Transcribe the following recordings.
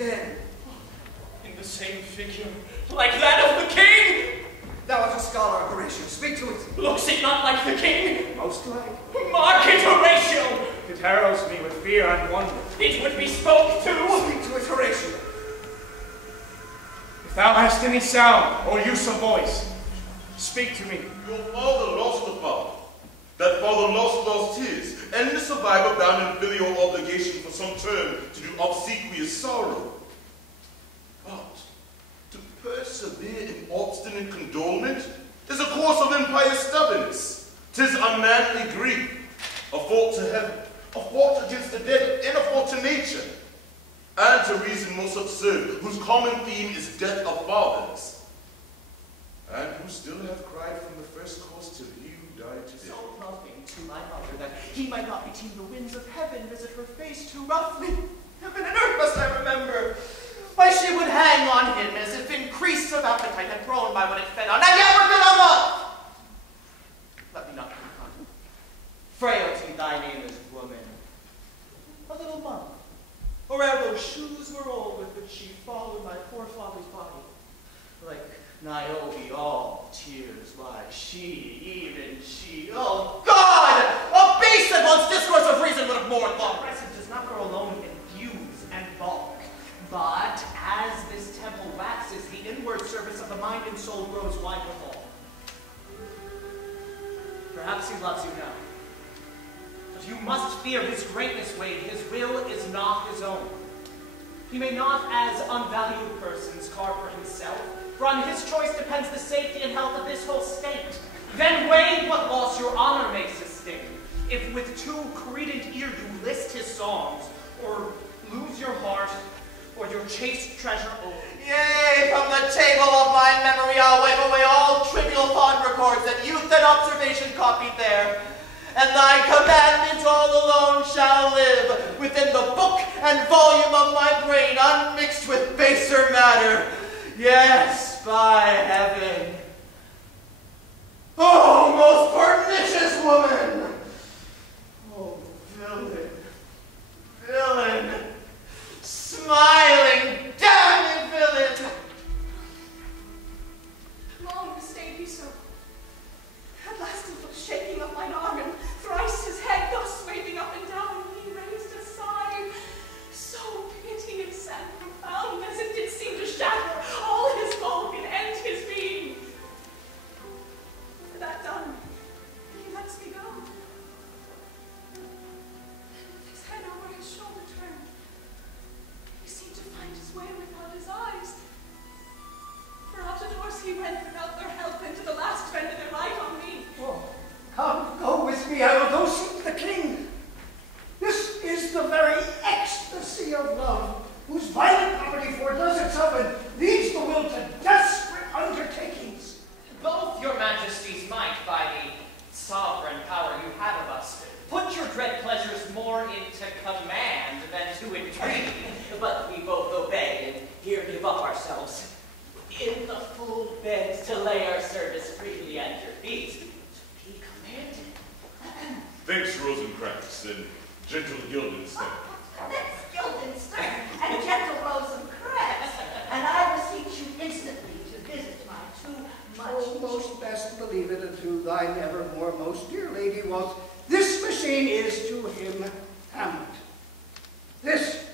again. In the same figure, like that of the king! Thou art a scholar, Horatio. Speak to it. Looks it not like the king? Most like. Mark it, Horatio! It heralds me with fear and wonder. It would be spoke to. Speak to it, Horatio. If thou hast any sound or use of voice, speak to me. Your father lost a father. That father lost his, and the survivor bound in filial obligation for some term to do obsequious sorrow. But to persevere in obstinate condolement is a course of impious stubbornness. 'Tis unmanly grief, a fault to heaven, a fault against the dead, and a fault to nature. And to reason most absurd, whose common theme is death of fathers, and who still have cried from the first course till he who died today. So loving to my mother that he might not be seen the winds of heaven visit her face too roughly. Heaven and earth must I remember. Why she would hang on him as if increased of appetite and grown by what it fed on, and yet were been on love. Let me not be kind. Frailty thy name is woman. A little month. Or ere those shoes were old with which she followed my poor father's body. Like Niobe, all tears, why she, even she, oh God! A beast that once discourse of reason would have mourned long. Present does not grow alone in views and bulk, but as this temple waxes, the inward service of the mind and soul grows wide withal. Perhaps he loves you now. But you must fear his greatness, Wade. His will is not his own. He may not, as unvalued persons, carve for himself, for on his choice depends the safety and health of this whole state. Then weigh what loss your honor may sustain, if with too credent ear you list his songs, or lose your heart, or your chaste treasure open. Yea, from the table of my memory I'll wipe away all trivial fond records that youth and observation copied there. And thy commandment all alone shall live within the book and volume of my brain, unmixed with baser matter. Yes, by heaven. Oh, most pernicious woman! Oh, villain, villain, smiling, damning villain! Long stayed he so. At last he was shaking of mine arm, and thrice his head thus waving up and down, and he raised a sigh, so piteous and profound, as it did seem to shatter all his bulk and end his being. For that done, he lets me go. With his head over his shoulder turned, he seemed to find his way without his eyes. For out of doors he went without their help, and to the last vended their right on me. Oh, come, go with me. I will go seek the king. This is the very ecstasy of love, whose violent property foredoes itself and leads the will to desperate undertakings. Both your majesties might, by the sovereign power you have of us, put your dread pleasures more into command than to entreaty, but we both obey and here give up ourselves in the full bed to lay our service freely at your feet, to be commanded. Thanks, Rosencrantz, and gentle Guildenstern. That's Guildenstern and gentle Rosencrantz, and I beseech you instantly to visit my too much. Oh, most best believe it, and to thy nevermore most dear lady was, this machine is to him Hamlet. This,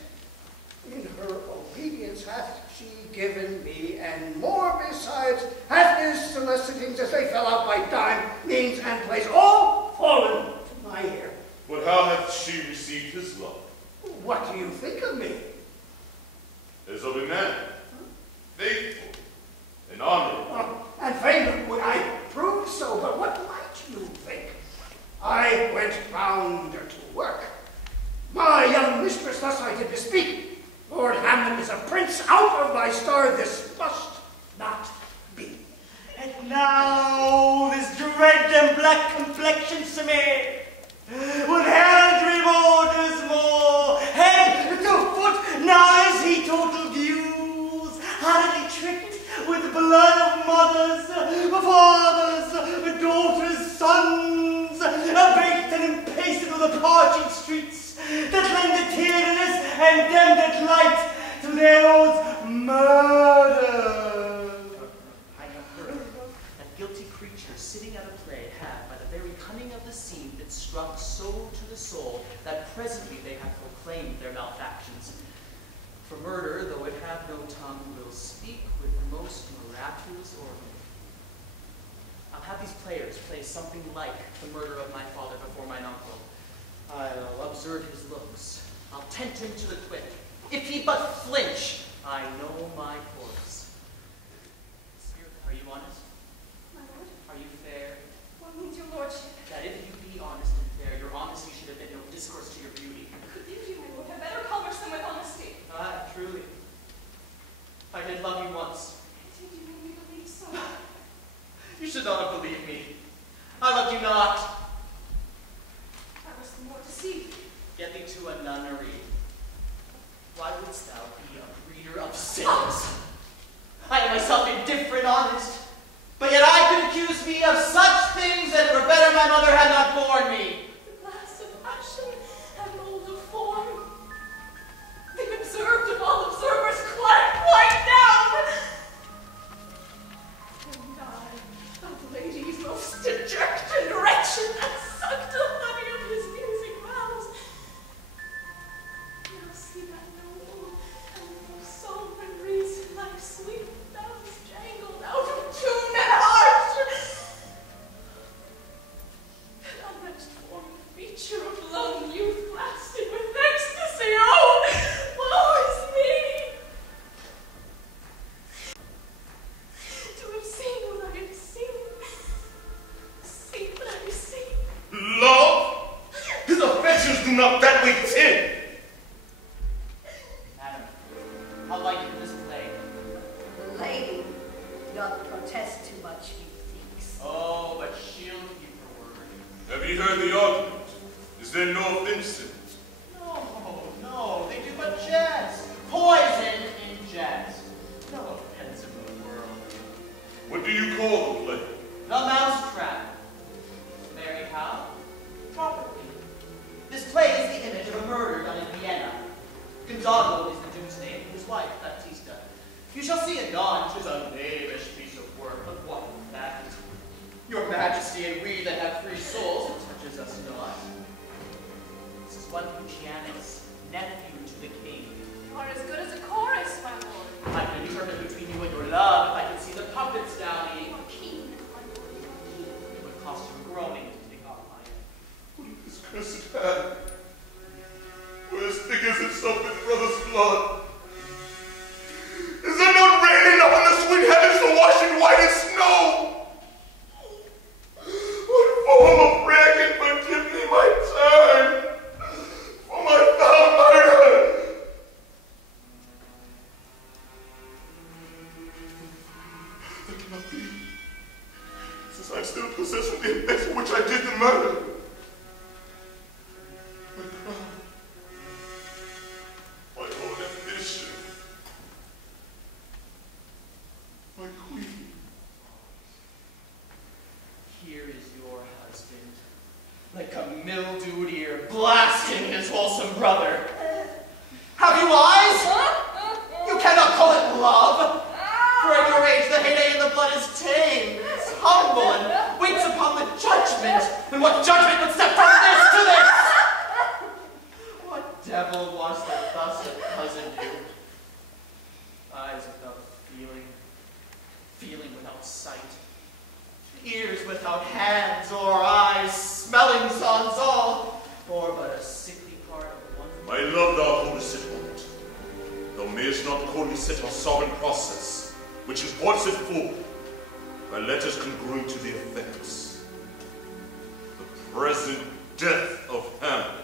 in her obedience, hath she given me, and more besides, hath his solicitings as they fell out by time, means, and place, all fallen to my ear. But how hath she received his love? What do you think of me? As of a man, faithful and honorable. And fain would I prove so, but what might you think? I went round to work. My young mistress thus I did bespeak. Lord Hamlet is a prince out of my star, this must not be. And now this dread and black complexion smear, with heraldry borders more, head to foot, now is he total views, hardly tricked with blood of mothers, fathers, daughters, sons, baked and impasted with the parching streets, that lend a tenderness and demmed light to Theod's murder. I have heard that guilty creatures sitting at a play have, by the very cunning of the scene, been struck so to the soul that presently they have proclaimed their malfactions. For murder, though it have no tongue, will speak with most miraculous organ. I'll have these players play something like the murder of my father before mine uncle. I'll observe his looks. I'll tempt him to the quick. If he but flinch, I know my course. Are you honest? My lord? Are you fair? What means your lordship? That if you be honest and fair, your honesty should have been no discourse to your beauty. Could beauty, my lord, have better commerce than with honesty? Ah, truly. I did love you once. Did you make me believe so? You should not have believed me. I loved you not. I was the more deceived. Get thee to a nunnery. Why wouldst thou be a breeder of sins? I am myself indifferent, honest, but yet I could accuse me of such things that it were better my mother had not borne me. The glass of passion and mold of form. The observed of all observers quite down. And I, of ladies most dejected, wretched, and sucked the honey of his musing mouths. Now see that noble and full soul and reason like sweet bells jangled out of tune and arch. That unwretched form and feature of lone youth blasted with ecstasy. Oh, woe is me! To have seen what I have seen, seen what I have seen. Love? His affections do not that way tend. Madam, how like you this play? The lady doth protest too much, methinks. Oh, but she'll keep her word. Have you heard the argument? Is there no offense in it? No, they do but jest. Poison in jest. No offense in the world. What do you call the play? The Mousetrap. Mary how? Properly. This play is the image of a murder done in Vienna. Gonzago is the doomsday of his wife, Baptista. You shall see it anon. 'Tis a knavish piece of work, but what of that? Your Majesty and we that have free souls, it touches us not. This is one Lucianus, nephew to the king. You are as good as a chorus, my lord. I can determine between you and your love if I can see the puppets down You ye. are keen, my lord, you are keen. It would cost you groaning to take off my head. This cursed hand, where as thick as itself with brother's blood. Is there not rain enough in the sweet heavens to wash it white as snow? What form of prayer can forgive me my turn for my foul murder? That cannot be, since I am still possessed of the effects for which I did the murder. My crown, my own ambition, my queen. Here is your husband, like a mildewed ear, blasting his wholesome brother. Have you eyes? You cannot call it love. For at your age, the heyday in the blood is tame, it's humble, and waits upon the judgment. And what judgment would step from this to this? What devil was that thus had cozened you? Eyes without feeling, feeling without sight, ears without hands or eyes, smelling sans all, or but a sickly part of one. My love thou holdest it not. Thou mayest not wholly set our sovereign process, which is once it full, by letters congruent to the effects. The present death of Hamlet